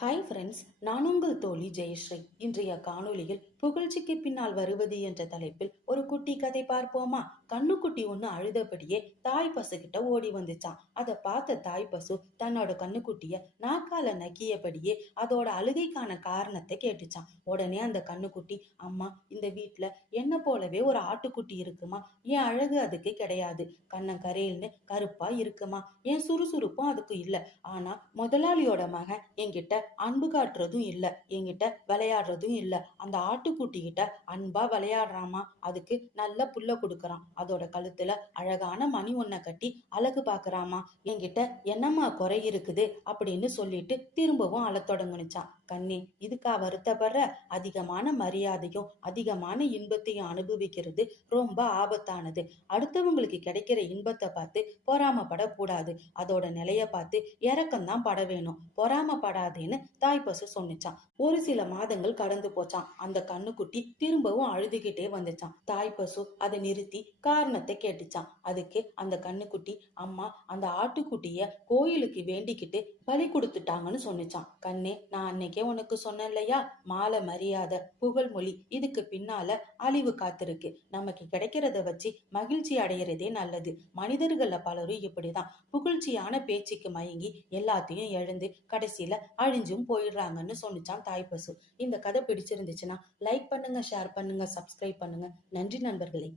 Hi friends, நான் உங்கள் தோழி ஜெயஸ்ரீ. இன்றைய காணொளியில் புகழ்ச்சிக்கு பின்னால் வருவது என்ற தலைப்பில் ஒரு குட்டி கதை பார்ப்போமா? கண்ணுக்குட்டி ஒன்று அழுதபடியே தாய் பசு கிட்ட ஓடி வந்துச்சான். அதை பார்த்த தாய் பசு தன்னோட கண்ணுக்குட்டிய நாக்கால நக்கியபடியே அதோட அழுகைக்கான காரணத்தை கேட்டுச்சான். உடனே அந்த கண்ணுக்குட்டி, அம்மா, இந்த வீட்டுல என்ன போலவே ஒரு ஆட்டுக்குட்டி இருக்குமா, என் அழகு அதுக்கு கிடையாது, கண்ணன் கரையில்னு கருப்பா இருக்குமா, என் சுறுசுறுப்பும் அதுக்கு இல்ல. ஆனா முதலாளியோட மகன் என்கிட்ட அன்பு காட்டுறதும் இல்ல, என்கிட்ட விளையாடுறதும் இல்ல. அந்த ஆட்டுக்குட்டி கிட்ட அன்பா விளையாடுறாமா, அதுக்கு நல்ல புல்ல கொடுக்கறான், அதோட கழுத்துல அழகான மணி ஒன்ன கட்டி அழகு பாக்குறாமா, என்கிட்ட என்னம்மா குறை இருக்குது அப்படின்னு சொல்லிட்டு திரும்பவும் அழத் தொடங்குனுச்சான். கண்ணே, இதுக்கா வருத்தப்படுற? அதிகமான மரியாதையும் அதிகமான இன்பத்தையும் அனுபவிக்கிறது ரொம்ப ஆபத்தானது. அடுத்தவங்களுக்கு கிடைக்கிற இன்பத்தை பார்த்து பொறாமப்படக்கூடாது, அதோட நிலைய பார்த்து இறக்கம்தான் பட வேணும், பொறாமப்படாதேன்னு தாய் பசு சொன்னிச்சான். ஒரு சில மாதங்கள் கடந்து போச்சான். அந்த கண்ணுக்குட்டி திரும்பவும் அழுதுகிட்டே வந்துச்சான். தாய் பசு அதை நிறுத்தி காரணத்தை கேட்டுச்சான். அதுக்கு அந்த கண்ணுக்குட்டி, அம்மா, அந்த ஆட்டுக்குட்டிய கோயிலுக்கு வேண்டிக்கிட்டு பலி கொடுத்துட்டாங்கன்னு சொன்னிச்சான். கண்ணே, நான் அன்னைக்கே உனக்கு சொன்னேன் இல்லையா, மாலை மரியாதை புகழ்மொழி இதுக்கு பின்னால அழிவு காத்திருக்கு. நமக்கு கிடைக்கிறத வச்சு மகிழ்ச்சி அடையிறதே நல்லது. மனிதர்கள பலரும் இப்படிதான் புகழ்ச்சியான பேச்சுக்கு மயங்கி எல்லாத்தையும் இழந்து கடைசியில அழிஞ்சும் போயிடுறாங்கன்னு சொன்னிச்சான் தாய் பசு. இந்த கதை பிடிச்சிருந்துச்சுன்னா லைக் பண்ணுங்க, ஷேர் பண்ணுங்க, சப்ஸ்கிரைப் பண்ணுங்க. நன்றி நண்பர்களே.